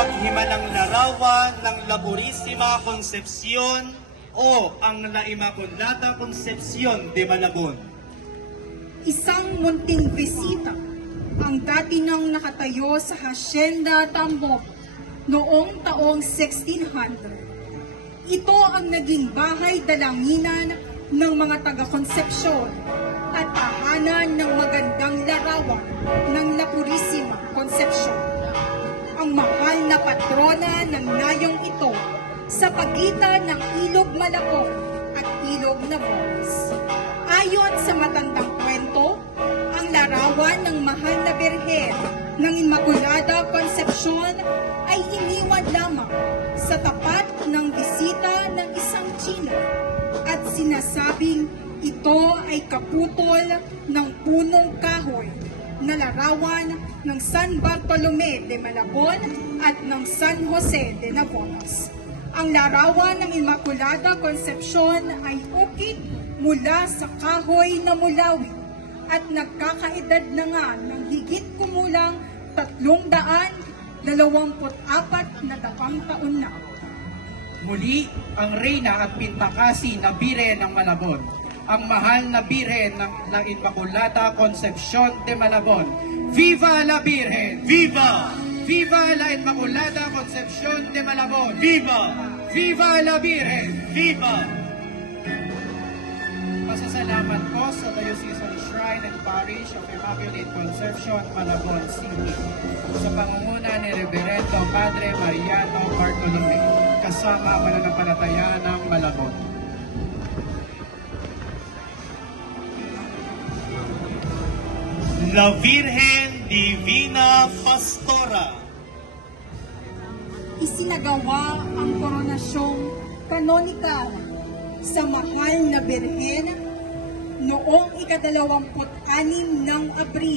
paghimalang larawan ng Laborissima Concepcion o ang La Immaculada Concepcion de Malabon. Isang munting bisita ang dati nang nakatayo sa Hacienda Tambok noong taong 1600. Ito ang naging bahay dalanginan ng mga taga-Concepcion at tahanan ng magandang larawan ng Laborissima Concepcion. Ang mahal na patrona ng nayong ito sa pagitan ng Ilog Malabon at Ilog Navones. Ayon sa matandang kwento, ang larawan ng mahal na birhen ng Immaculada Concepcion ay iniwan lamang sa tapat ng bisita ng isang Chino at sinasabing ito ay kaputol ng punong kahoy na larawan ng San Bartolome de Malabon at ng San Jose de Navones. Ang larawan ng Immaculada Concepcion ay ukit mula sa kahoy na mulawi at nagkakaedad na nga ng higit kumulang 324 na taon na. Muli, ang reyna at pintakasi na Birhen ng Malabon, ang mahal na Birhen ng La Immaculada Concepcion de Malabon. Viva la Birhen! Viva! Viva la Immaculada Concepcion de Malabon! Viva! Viva la Birhen! Viva! Pasasalamat ko sa Diocesan Shrine and Parish of Immaculate Concepcion, Malabon City, sa pangunguna ni Reverendo Padre Mariano Bartolome, kasama ang mananampalataya ng Malabon. La Virgen Divina Pastora. Isinagawa ang koronasyong kanonikal sa mahal na birhen noong ika-26 ng Abril